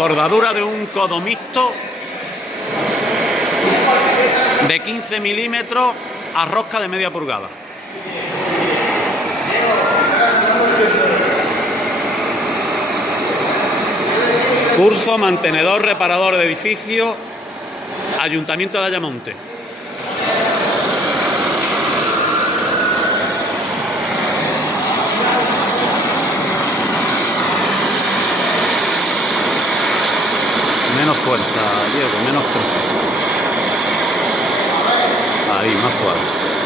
Soldadura de un codo mixto de 15 milímetros a rosca de media pulgada. Curso mantenedor reparador de edificio, Ayuntamiento de Ayamonte. Menos fuerza, Diego, menos fuerza. Ahí, más suave.